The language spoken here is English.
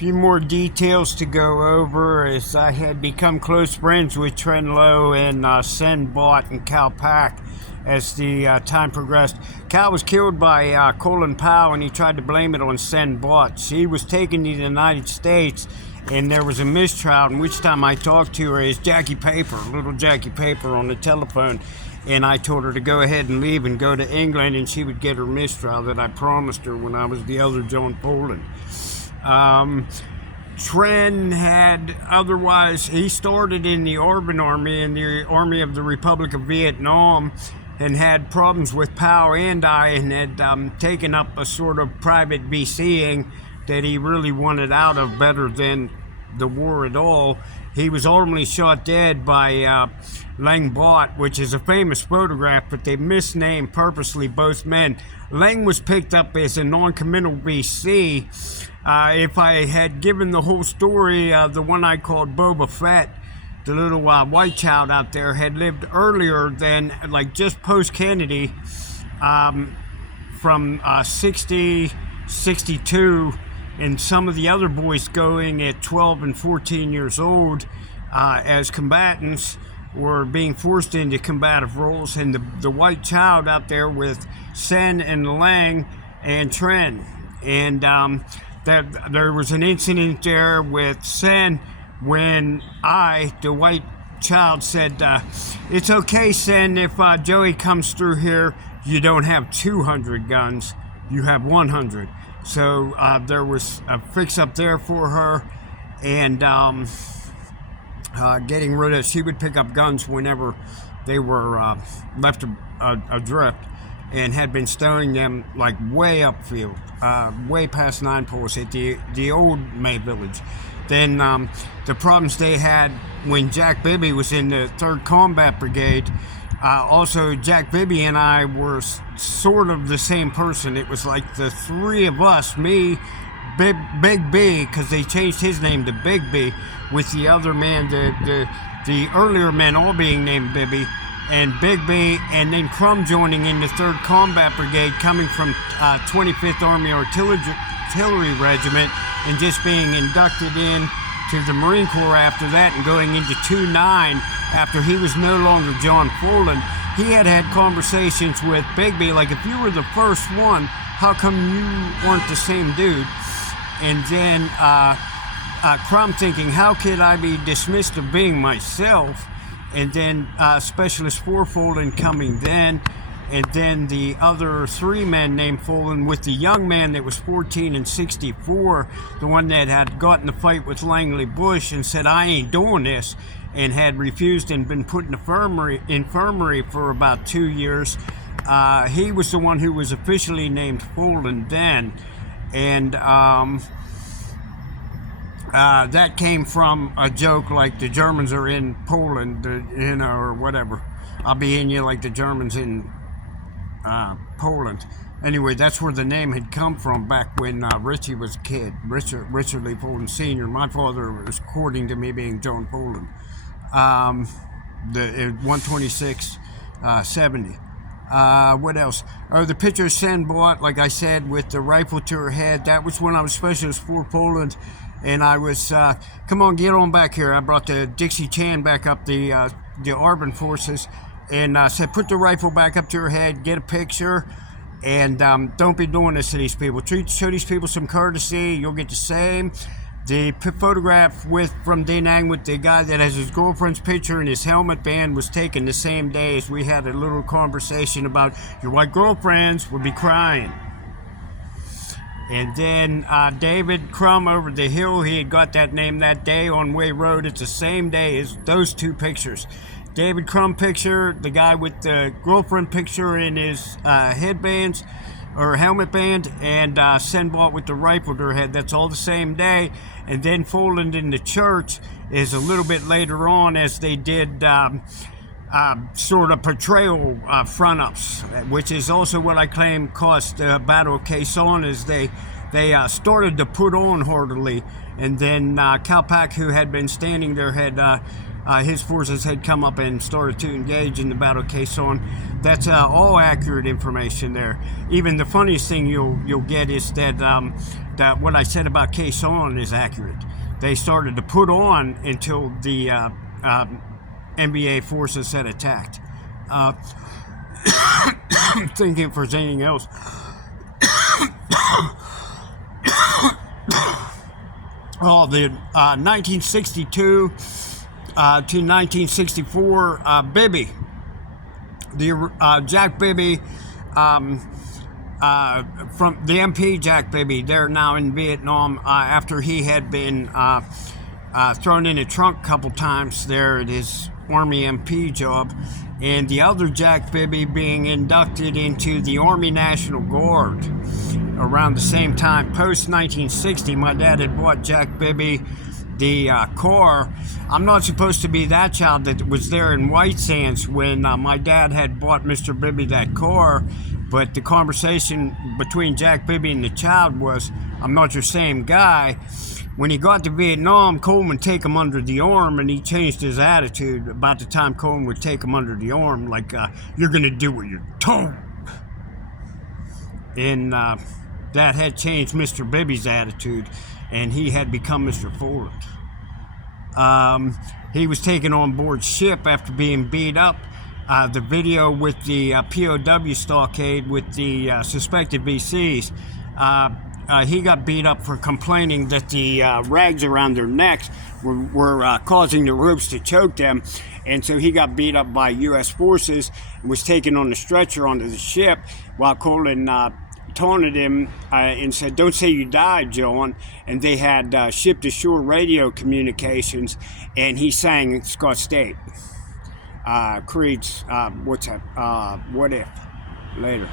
Few more details to go over as I had become close friends with Tren Lowe and Sen Bott and Kal Pak as the time progressed. Kal was killed by Colin Powell, and he tried to blame it on Sen Bott. She was taken to the United States, and there was a mistrial, and which time I talked to her as Jackie Paper, little Jackie Paper, on the telephone, and I told her to go ahead and leave and go to England, and she would get her mistrial that I promised her when I was the other John Poland. Tren had otherwise, he started in the Arbin Army, in the Army of the Republic of Vietnam, and had problems with Powell and I, and had taken up a sort of private VCing that he really wanted out of better than the war at all. He was ultimately shot dead by Lang Bott, which is a famous photograph, but they misnamed purposely both men. Lang was picked up as a non-committal VC. If I had given the whole story, the one I called Boba Fett, the little white child out there, had lived earlier than, like, just post-Kennedy, from 60, 62, and some of the other boys going at 12 and 14 years old as combatants were being forced into combative roles, and the white child out there with Sen and Lang and Tren. And that there was an incident there with Sen when the white child, said, it's okay, Sen, if Joey comes through here, you don't have 200 guns, you have 100. So there was a fix up there for her, and getting rid of, she would pick up guns whenever they were left adrift, and had been stowing them like way upfield, way past Nine Poles at the old May Village. Then the problems they had when Jack Bibby was in the 3rd Combat Brigade. Also, Jack Bibby and I were sort of the same person. It was like the three of us, me, Big B, because they changed his name to Big B, with the other man, the earlier men all being named Bibby, and Big B, and then Crum joining in the 3rd Combat Brigade, coming from 25th Army Artillery Regiment, and just being inducted in to the Marine Corps after that, and going into 2-9 after he was no longer John Poland. He had conversations with Big B, like, if you were the first one, how come you weren't the same dude? And then Crum thinking, how could I be dismissed of being myself? And then Specialist 4 Poland coming then, and then the other 3 men named Poland, with the young man that was 14 and 64, the one that had gotten the fight with Langley Bush and said, I ain't doing this, and had refused and been put in infirmary for about 2 years. He was the one who was officially named Poland then, and that came from a joke like the Germans are in Poland, or whatever. I'll be in you like the Germans in Poland. Anyway, that's where the name had come from back when Richie was a kid. Richard Lee Poland Sr. My father was courting to me being John Poland. The 126-70. What else? Oh, the picture of Sen Bott, like I said, with the rifle to her head. That was when I was Specialist 4 Poland, and I was, come on, get on back here. I brought the Dixie Chan back up, the Arbin forces, and said, put the rifle back up to her head, get a picture, and don't be doing this to these people. Show these people some courtesy, you'll get the same. The photograph from Da Nang with the guy that has his girlfriend's picture and his helmet band was taken the same day as we had a little conversation about your white girlfriends would be crying. And then David Crum over the hill, he had got that name that day on Way Road. It's the same day as those 2 pictures. David Crum picture, the guy with the girlfriend picture in his headbands or helmet band, and Sen Bott with the rifle to her head. That's all the same day. And then Poland in the church is a little bit later on, as they did sort of portrayal front-ups, which is also what I claim cost Battle of Quai Son, is they started to put on heartily, and then Kal Pak, who had been standing there, had his forces had come up and started to engage in the Battle of Quai Son. That's all accurate information there. Even the funniest thing you'll get is that what I said about Khe Sanh is accurate. They started to put on until the NBA forces had attacked. Thinking if there's anything else. Oh, the 1962 to 1964 Bibby, the Jack Bibby, from the MP Jack Bibby. They're now in Vietnam after he had been thrown in a trunk a couple times there at his Army MP job, and the other Jack Bibby being inducted into the Army National Guard around the same time. Post 1960, my dad had bought Jack Bibby the car. I'm not supposed to be that child that was there in White Sands when my dad had bought Mr. Bibby that car, but the conversation between Jack Bibby and the child was, I'm not your same guy. When he got to Vietnam, Coleman would take him under the arm, and he changed his attitude about the time Coleman would take him under the arm, like, you're going to do what you're told. And that had changed Mr. Bibby's attitude, and he had become Mr. Ford. He was taken on board ship after being beat up. The video with the POW stockade with the suspected VCs, he got beat up for complaining that the rags around their necks were causing the ropes to choke them, and so he got beat up by U.S. forces and was taken on the stretcher onto the ship while Colin taunted him and said, "Don't say you died, John." And they had ship-to-shore radio communications, and he sang Scott Stapp, Creed's, What If, later.